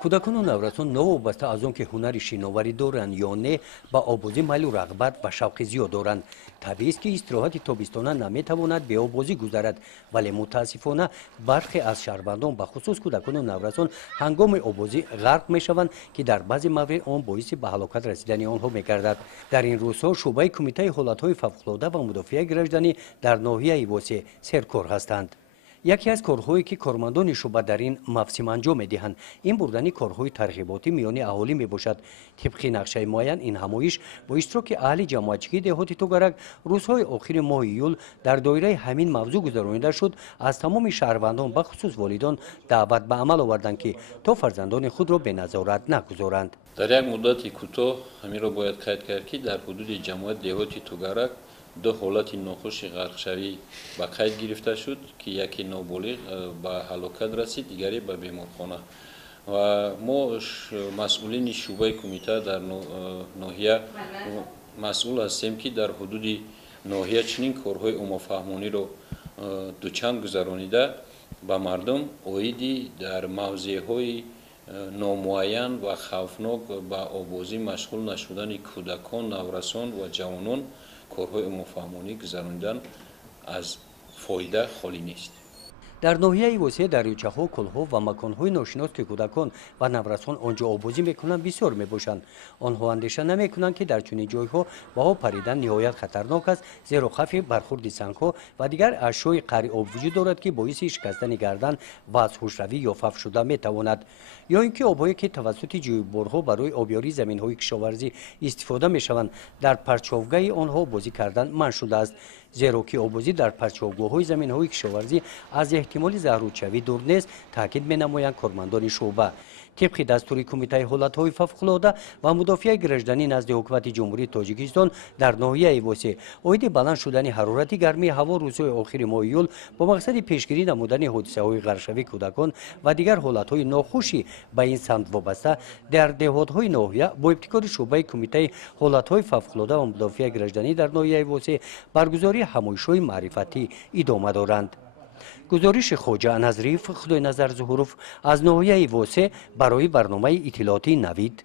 کودکان و نوجوانان نوابسته از آنکه هنر شناوری دارند یا نه با آبازی میل و رغبت و شوق زیاد دارند. طبیعی است که استراحت تابستانه نمیتواند به آبازی گذرد، ولی متاسفانه برخی از شهروندان به خصوص کودکان و نوجوانان هنگام آبازی غرق میشوند که در بعضی موارد آن باعث به هلاکت رسیدن آنها میگردد. در این روزها شعبه کمیته حالتهای فوق‌العاده و مدافع گردنی در ناحیه واسه سرکار هستند. یکی از کارهایی که کارمندان شعبه در این موسم انجام می‌دهند این بردن کارهای ترغیباتی میان اهالی میباشد. طبق نقشه معین این همایش با اشتراک اهل جماعتچی دهات توگرک روزهای آخر ماه ایول در دایره همین موضوع گذرانیده شد. از تمام شهروندان به خصوص والدان دعوت به عمل آوردند که تا فرزندان خود را به نظارت نگذارند. در یک مدت کوتاه همین را باید قید کرد که در حدود جماعت دهات توگرک دو حالت ناخوش غرقشوی به قید گرفته شد که یکی نابالغ به هلاکت رسید، دیگری به بیمارخانه. و ما مسئولین شعبه کمیته در ناحیه مسئول هستیم که در حدود ناحیه چنین کارهای عموم‌فهمانی را دوچند گذرانیده به مردم اویدی در موضع‌های نامعین و خوفناک به آبازی مشغول نشدن کودکان، نوجوانان و جوانان کارهای عموم‌فهمانی گذراندن از فایده خالی نیست. در ناحیه واسه دریاچه‌ها، کل‌ها و مکان‌های ناشناس که کودکان و نوجوانان آنجا آبازی می‌کنند بسیار می‌باشند. آنها اندیشه نمی‌کنند که در چنین جای‌ها با پریدن نهایت خطرناک است، زیرا خطر برخورد سنگ‌ها و دیگر اشیاء قری آب وجود دارد که باعث شکستن گردن و از هوش‌روی یا فوت شدن می‌تواند. یا اینکه آب‌هایی که توسط جویبارها برای آبیاری زمین‌های کشاورزی استفاده می‌شوند در پرچاوگاه آنها بازی کردن منع شده است، زیرا که آبازی در پرچاوگاه‌های زمین‌های کشاورزی از احتمال زهرودشوی دور نیست، تاکید می‌نمایند کارمندان شعبه. طبق دستور کمیته حالت‌های فوق‌العاده و مدافع گردنی نزد حکومت جمهوری تاجیکستان در ناحیه واسه اوید بلند شدن حرارت گرمی هوا روزهای آخر ماه ایول با مقصد پیشگیری نمودن حادثه‌های غرقشوی کودکان و دیگر حالت‌های ناخوشی به این سمت وابسته در دهات‌های ناحیه با ابتکار شعبه کمیته حالت‌های فوق‌العاده و مدافع گردنی در ناحیه واسه برگزاری همایش‌های معرفتی ادامه دارند. گزارش خواجه نظریف خدای نظر ظهورف از ناحیه واسه برای برنامه اطلاعاتی نوید.